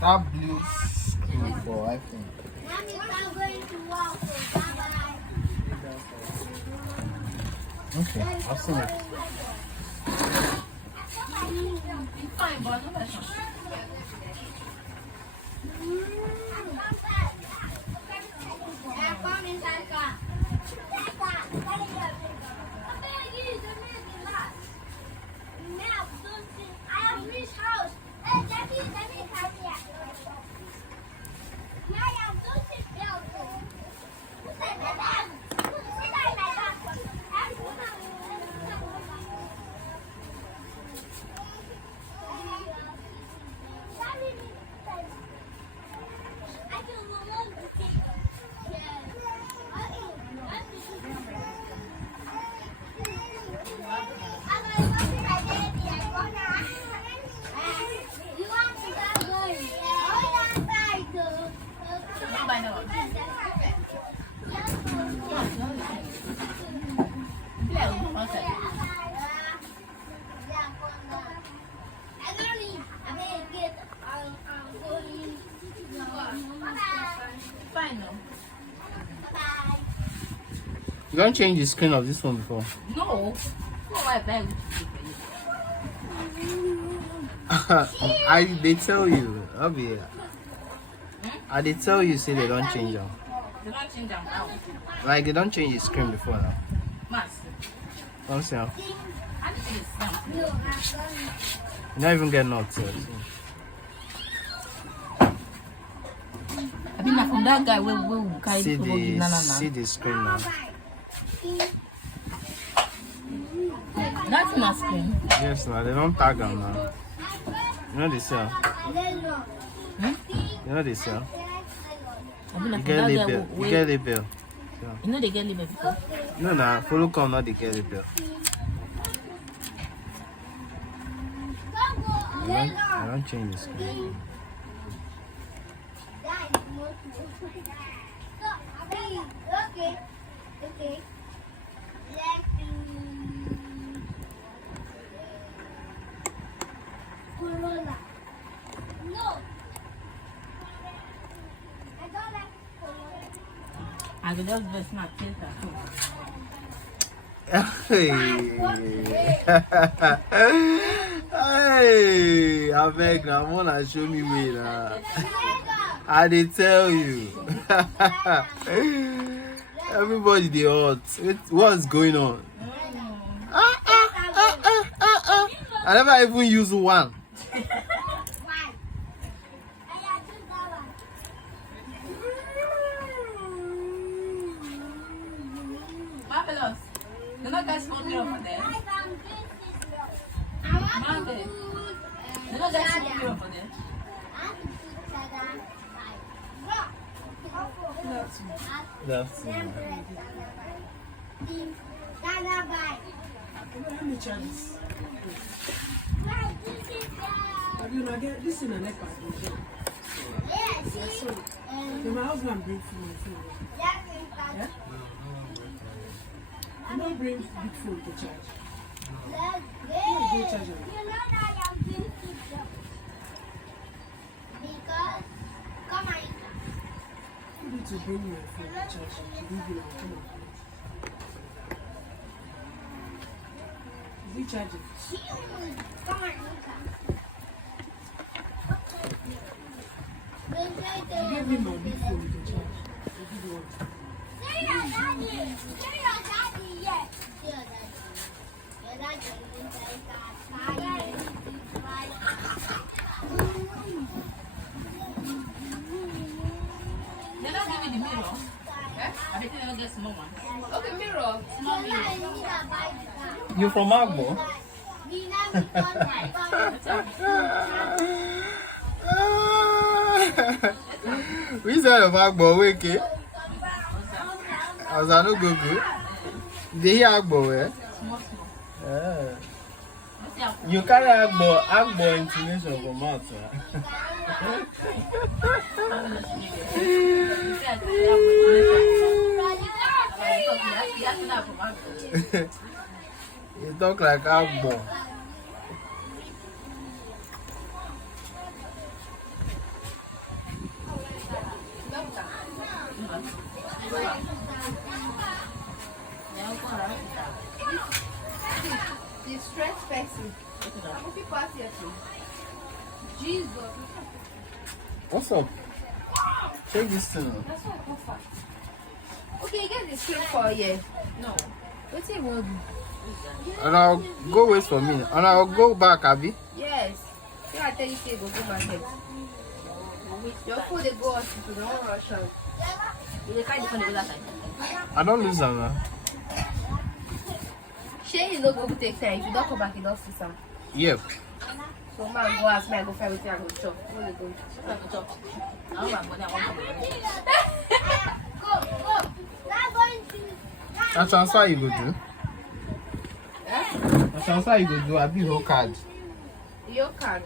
That blue screen for iPhone. Okay, I've seen it. You don't change the screen of this one before? No. I beg. They tell you, I'll be here. They tell you, say they don't change them. They don't change them now. Like they don't change the screen before now. Master. Don't say. I think it's You don't even get nuts. I think from that guy we carry see the screen now. That's my screen. Yes, now they don't tag them now. You know they sell. You know they sell. You get label. You get label. You know they get label before? No, nah. Follow come not they get label. I don't change the screen. Okay. Corona. No. I don't like Corona. I will just best my kids at home. Hey, hey, I beg now, wanna show me way now. I did tell you. Everybody they hot. What's going on? I never even use one. Marvelous. You know guys smoke mirror for there? Marvelous. You know guys smoke mirror for there? That's Let me try this. Have you not get this in an iPad? Yes. So my husband brings food my phone. Yeah? You don't bring big phone to charge. Go charge it. You know that I'm doing pizza. Because, come on. You need to bring my phone to charge. Leave it and come and play. Recharge it. Come on, Give me my big phone to charge. I'll give you one. They don't give me the mirror. I think they don't get small one. Okay, mirror. Small mirror. You from Agbo? We said of Agbo, wake it. As I no go good. They hear Agbo, eh? You carry Agbo intonation from out. You talk like Agbo. The stress person. I'm going to pass here too. Jesus. What's up? Check this thing. That's what I prefer. Okay, you get the straight for yeah. No. What's it will do? And I'll go wait for me. And I'll go back, Abby. Yes. See, I tell you, say go market. Your food they go hospital, they don't rush out. You can't defend the that time. I don't lose them now. Shey you no go take time. If you don't come back, you don't see some. Yep. So man go ask me, I go find wetin I go chop. Where they go? I go chop. I don't have money, I want to go. Go. Not going to. And transfer you go do. Eh? And transfer you go do. I be whole card. Your card.